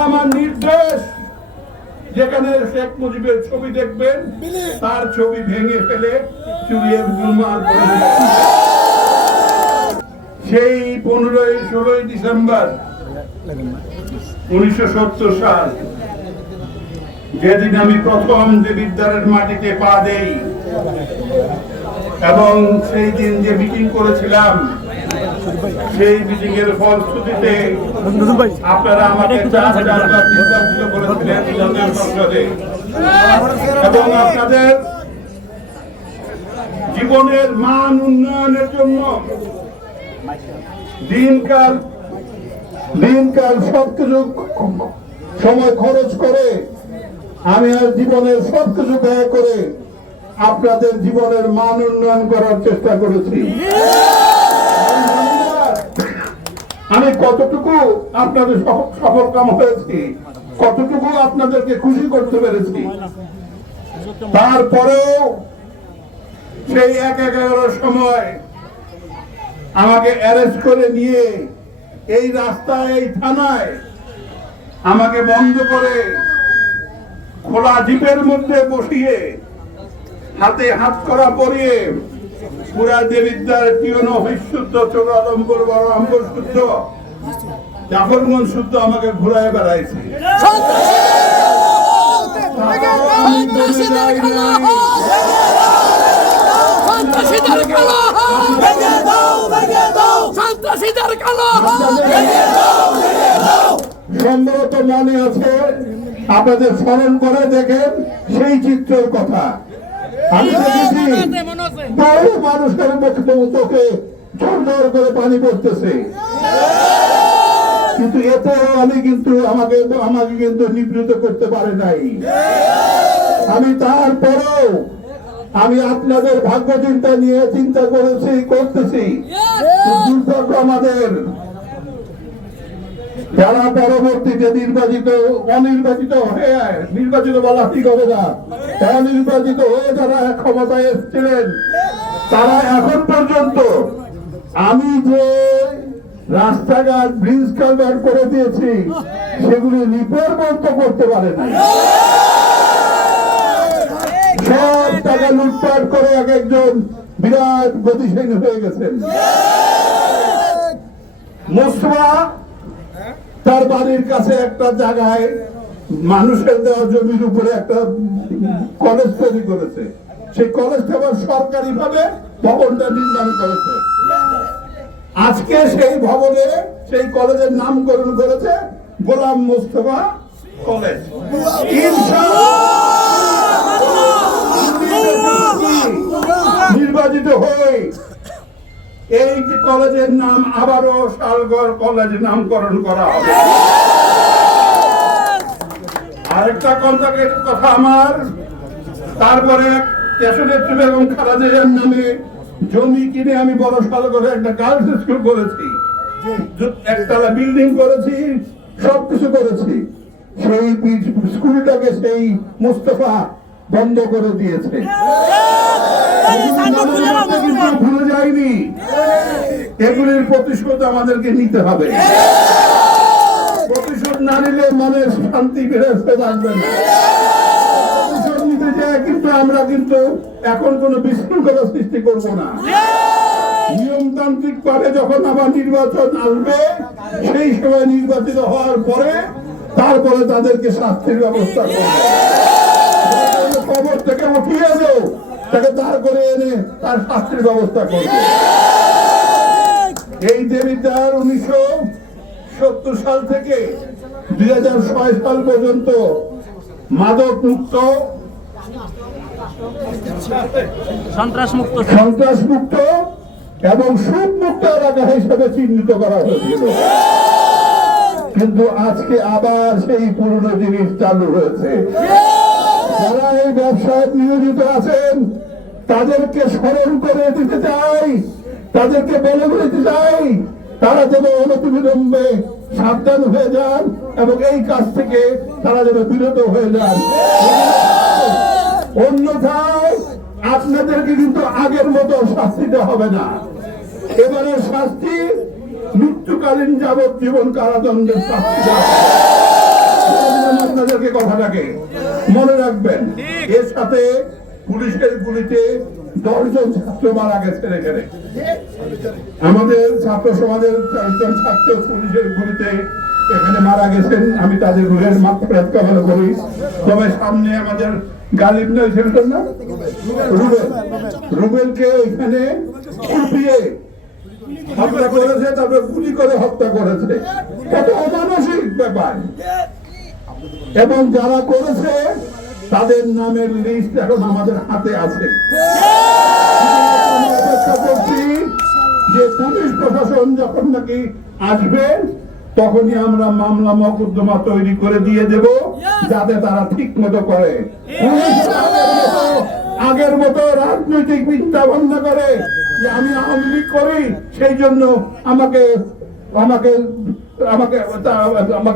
আমার নির্দেশ। যেখানে শেখ মুজিবের ছবি দেখবেন তার ছবি ভেঙে ফেলে চুরিয়ে করে সেই পনেরোই ষোলোই ডিসেম্বর উনিশশো সত্তর সাল যেদিন আমি প্রথম যে বিদ্যালয়ের মাটিতে পা দেই এবং সেই দিন যে মিটিং করেছিলাম সেই মিটিং এর ফলশ্রুতিতে আপনারা আমাকে চার চারবার নির্বাচিত করেছিলেন জাতীয় সংসদে এবং আপনাদের জীবনের মান উন্নয়নের জন্য দিনকাল দিনকাল সবকিছু সময় খরচ করে আমি আর জীবনের সবকিছু ব্যয় করে আপনাদের জীবনের মান উন্নয়ন করার চেষ্টা করেছি। আমি কতটুকু আপনাদের সফ- সফল কাম হয়েছি, কতটুকু আপনাদেরকে খুশি করতে পেরেছি। তারপরেও সেই এক এগারোর সময় আমাকে অ্যারেস্ট করে নিয়ে এই রাস্তায়, এই থানায় আমাকে বন্ধ করে খোলা জিপের মধ্যে বসিয়ে হাতে হাত করা পরিয়ে পুরা দেবিদ্যার পিয়ন আলম্বর বড় আম্বর শুদ্ধ। জাফরগঞ্জ শুদ্ধ আমাকে ঘুরায় বেড়াইছে! সম্ভবত মনে আছে আপনাদের স্মরণ করে দেখেন সেই চিত্রের কথা। আমি দেখেছি বহু মানুষের মুখে চোখে ঝরঝর করে পানি পড়তেছে। কিন্তু এতেও আমি কিন্তু আমাকে আমাকে কিন্তু নিবৃত করতে পারে নাই। আমি তারপরেও আমি আপনাদের ভাগ্য চিন্তা নিয়ে চিন্তা করেছি করতেছি। দুর্ভাগ্য আমাদের যারা পরবর্তীতে নির্বাচিত অনির্বাচিত হয়ে নির্বাচিত বলা ঠিক হবে না। অনির্বাচিত হয়ে যারা ক্ষমতায় এসেছিলেন তারা এখন পর্যন্ত আমি যে রাস্তাঘাট ব্রিজ কালভার করে দিয়েছি সেগুলি রিপেয়ার বন্ধ করতে পারে না সব টাকা লুটপাট করে এক একজন বিরাট গতিশীল হয়ে গেছেন। মোস্তফা তার বাড়ির কাছে একটা জায়গায় মানুষের দেওয়া জমির উপরে একটা কলেজ তৈরি করেছে। সেই কলেজটা আবার সরকারি ভাবে ভবনটা নির্মাণ করেছে। আজকে সেই ভবনে সেই কলেজের নামকরণ করেছে গোলাম মোস্তফা কলেজ। নির্বাচিত হয়ে এই যে কলেজের নাম, আবারও শালগড় কলেজ নামকরণ করা হবে। আরেকটা কন্ট্রাক্টের কথা আমার, তারপরে তেসরের এবং খালাদের নামে জমি কিনে আমি বড় শালগড়ে একটা গার্লস স্কুল করেছি। একতলা বিল্ডিং করেছি, সবকিছু করেছি। সেই স্কুলটাকে সেই মুস্তফা বন্ধ করে দিয়েছে। ভুলে যায়নি এগুলির প্রতিশোধ আমাদেরকে নিতে হবে। প্রতিশোধ না নিলে মনের শান্তি ফেরত আসবে না। প্রতিশোধ নিতে যায় কিন্তু আমরা কিন্তু এখন কোনো বিশৃঙ্খলা সৃষ্টি করব না। নিয়মতান্ত্রিক ভাবে যখন আবার নির্বাচন আসবে সেই সময় নির্বাচিত হওয়ার পরে তারপরে তাদেরকে শাস্তির ব্যবস্থা করবে। কবর থেকে উঠিয়ে দেও। তাকে দাঁড় করে এনে তার শাস্তির ব্যবস্থা করবে এই দেবিদ্বার উনিশশো সত্তর সাল থেকে দুই সাল পর্যন্ত মাদক মুক্ত সন্ত্রাস মুক্ত সন্ত্রাস মুক্ত এবং সুদ মুক্ত এলাকা হিসেবে চিহ্নিত করা হয়েছিল। কিন্তু আজকে আবার সেই পুরনো জিনিস চালু হয়েছে। যারা এই ব্যবসায় নিয়োজিত আছেন, তাদেরকে স্মরণ করে দিতে চাই, তাদেরকে বলে দিতে চাই, তারা যেন অনতিবিলম্বে সাবধান হয়ে যান এবং এই কাজ থেকে তারা যেন বিরত হয়ে যান। অন্যথায় আপনাদেরকে কিন্তু আগের মতো শাস্তিতে হবে না। এবারে শাস্তি মৃত্যুকালীন যাবজ্জীবন কারাদণ্ডের শাস্তি। আপনাদেরকে কথাটাকে মনে রাখবেন এর সাথে পুলিশের গুলিতে দশজন ছাত্র মারা গেছেন এখানে। আমাদের ছাত্র সমাজের চারজন ছাত্র পুলিশের গুলিতে এখানে মারা গেছেন। আমি তাদের রুহের মাত্রাত কামনা করি। তবে সামনে আমাদের গালিব নয় ছেলেটার না? রুবেল। রুবেলকে এখানে কুপিয়ে হত্যা করেছে তারপরে গুলি করে হত্যা করেছে। কত অমানসিক ব্যাপার। এবং যারা করেছে, তাদের নামের লিস্ট এখন আমাদের হাতে আছে। যে পুলিশ প্রশাসন যখন নাকি আসবে, তখনই আমরা মামলা মকদ্দমা তৈরি করে দিয়ে দেব, যাতে তারা ঠিক মতো করে আগের মতো- রাজনৈতিক চিন্তা ভাবনা করে আমি আওয়ামী লীগ করি, সেই জন্য আমাকে আমাকে আমাকে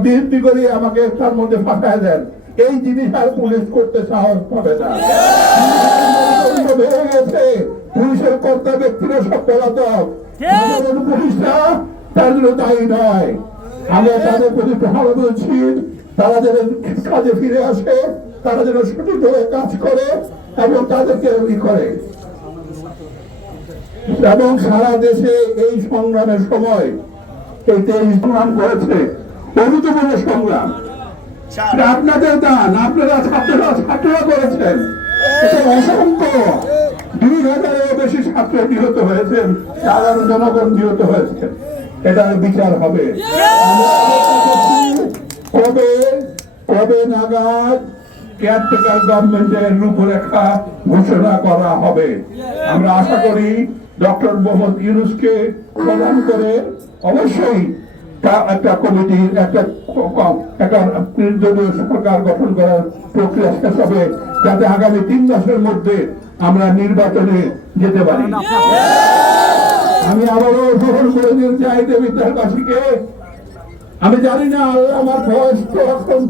বিএনপি করি আমাকে তার মধ্যে দেন। এই জিনিস আর পুলিশ করতে সাহস পাবে না। হয়ে গেছে। পুলিশের কর্তা ব্যক্তিরা সব পলাতক। পুলিশরা তার জন্য দায়ী নয়। আমরা তাদের প্রতি ভালো বলছি তারা যেন কাজে ফিরে আসে তারা যেন সঠিকভাবে কাজ করে এবং তাদেরকে ই করে। এবং সারা দেশে এই সংগ্রামের সময় এই সংগ্রাম করেছে। অভূতপূর্ণ সংগ্রাম। আপনাদের দান আপনারা ছাত্ররা ছাত্ররা করেছেন। অসংখ্য। দুই হাজারেরও বেশি ছাত্র নিহত হয়েছেন সাধারণ জনগণ নিহত হয়েছেন। এটার বিচার হবে। কবে? কবে নাগাদ? কেয়ারটেকার গভর্নমেন্টের রূপরেখা ঘোষণা করা হবে। আমরা আশা করি ডক্টর মোহাম্মদ ইউনুসকে প্রদান করে অবশ্যই তা একটা কমিটির একটা একটা নির্দলীয় সরকার গঠন করার প্রক্রিয়া শেষ হবে যাতে আগামী তিন মাসের মধ্যে আমরা নির্বাচনে যেতে পারি। আমি আবারও গ্রহণ করে দিতে চাই দেবিদ্যারবাসীকে আমি জানি না আল্লাহ আমার বয়স তো এখন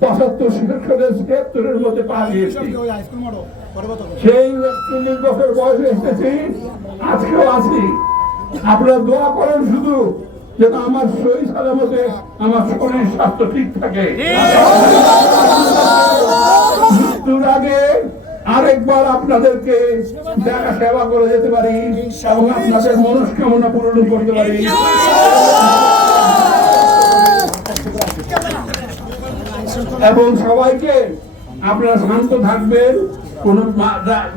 পঁচাত্তর ছেষট্টি ছিয়াত্তরের মধ্যে পা দিয়েছি। সেই চল্লিশ বছর বয়সে এসেছি, আজকেও আছি। আপনারা দোয়া করেন শুধু যেন আমার শরীর সালামতে আমার শরীর স্বাস্থ্য ঠিক থাকে। মৃত্যুর আগে আরেকবার আপনাদেরকে দেখা সেবা করে যেতে পারি এবং আপনাদের মনস্কামনা পূরণ করতে পারি। এবং সবাইকে আপনারা শান্ত থাকবেন, কোন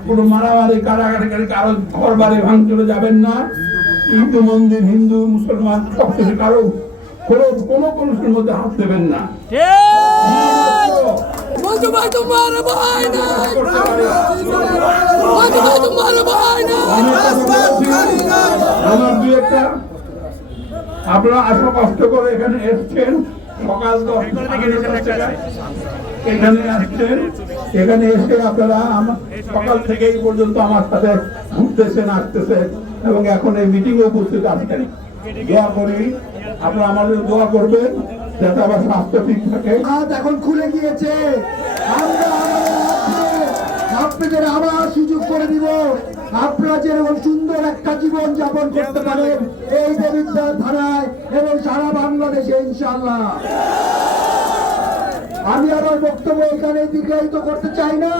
কোন মারামারি, কারাগারি কারও ঘর বাড়ি ভাঙচুরে যাবেন না। হিন্দু মন্দির, হিন্দু, মুসলমান সব কিছু কারও কোনো কোনো মানুষের মধ্যে হাত দেবেন না। আপনারা আসো কষ্ট করে এখানে এসছেন। সকাল এখানে আসছেন। এখানে এসে আপনারা সকাল থেকে এই পর্যন্ত আমার সাথে ঘুরতেছেন, আসতেছেন। এবং এখন এই মিটিং এ উপস্থিত আছেন। দোয়া করি, আপনারা আমাদের দোয়া করবেন, যাতে আমার স্বাস্থ্য ঠিক থাকে। হাত এখন খুলে গিয়েছে। আপনাদের আবার সুযোগ করে দিব। আপনারা যেরকম সুন্দর একটা জীবন যাপন করতে পারেন, এই দেবিদ্যার থানায় এবং সারা বাংলাদেশে ইনশাল্লাহ আমি আমার বক্তব্য এখানে দীর্ঘায়িত করতে চাই না।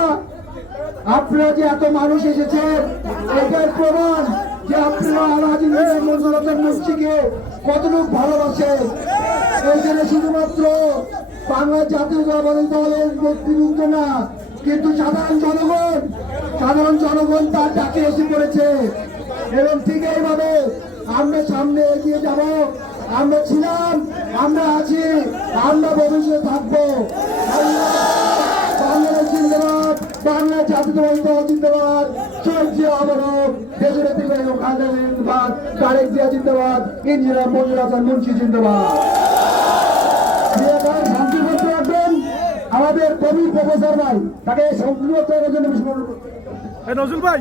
আপনারা যে এত মানুষ এসেছেন, এটার প্রমাণ যে আপনারা আলহাজি মঞ্জুরতন মুন্সিকে কতটুকু ভালোবাসেন এইখানে শুধুমাত্র বাংলা জাতীয়তাবাদী দলের ব্যক্তিবৃন্দ না, কিন্তু সাধারণ জনগণ সাধারণ জনগণ তার ডাকে এসে পড়েছে। এবং ঠিক এইভাবে আমরা সামনে এগিয়ে যাব, আমরা ছিলাম, আমরা আছি, আমরা ভবিষ্যতে থাকব। বাংলাদেশ জিন্দাবাদ, বাংলা জাতীয়তাবাদী দল জিন্দাবাদ। শহীদ জিয়া অবরোধ দেশের বেগম খালেদা জিন্দাবাদ তারেক জিয়া জিন্দাবাদ ইঞ্জিনিয়ার মঞ্জুর হাসান মুন্সি জিন্দাবাদ। শান্তি করতে রাখবেন আমাদের কবি প্রফেসর ভাই তাকে করার জন্য। নজরুল ভাই।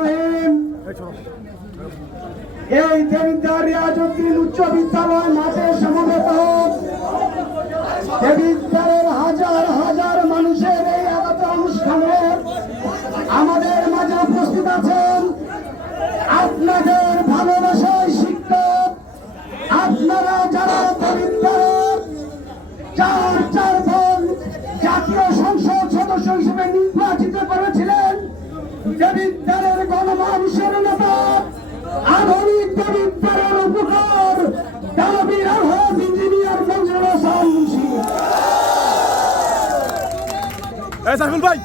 রহিম। এই রিয়াজউদ্দিন উচ্চ বিদ্যালয় মাঠে সমবেত হাজার হাজার মানুষের আমাদের মাঝে উপস্থিত আছেন আপনাদের ভালোবাসায় শিক্ষক, আপনারা যারা দরিদ্র চার চার বোন জাতীয় সংসদ সদস্য হিসেবে নির্বাচিত করেছিলেন দেবিদ্বারের গণমানুষের নেতা, আধুনিক দেবিদ্বারের উপকার দাবি আহ্বান ইঞ্জিনিয়ার মঞ্জুর হাসান। মুন্সি ভাই।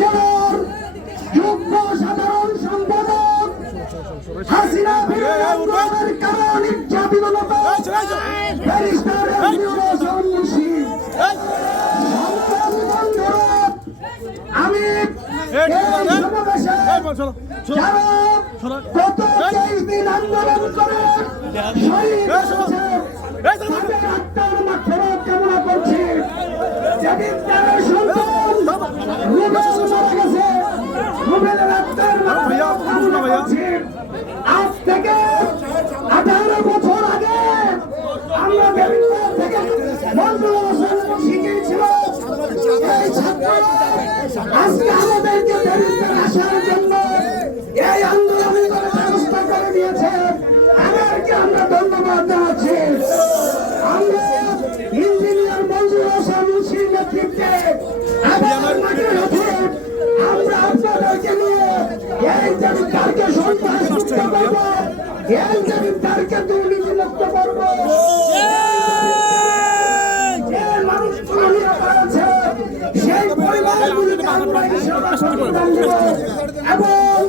জেলার যুগ্ম সাধারণ সম্পাদক হাসিনা বিরোধের কারণ নির্যাতিত ব্যারিস্টার আমি গত তেইশ দিন আন্দোলন করে শহীদ কামনা করছি। যেদিন তারা সন্তান আজ থেকে আঠারো বছর আগে আমরা বিভিন্ন থেকে মন্ত্রী হোসেন শিখিয়েছিল এই ছাত্ররা আজকে আমাদেরকে আসার জন্য এই আন্দোলনের ব্যবস্থা করে দিয়েছে আমাদেরকে আমরা ধন্যবাদ জানাচ্ছি আমরা ইঞ্জিনিয়ার মঞ্জুর হোসেন নেতৃত্বে আবার মাঠে উঠে আমরা আপনাদেরকে নিয়ে এই জমিদারকে সন্ত্রাস মুক্ত করব এই জমিদারকে দুর্নীতি মুক্ত করব যে মানুষগুলো নিরাপদ আছে সেই পরিবারগুলিকে আমরা ইনশাআল্লাহ সন্তান দেব এবং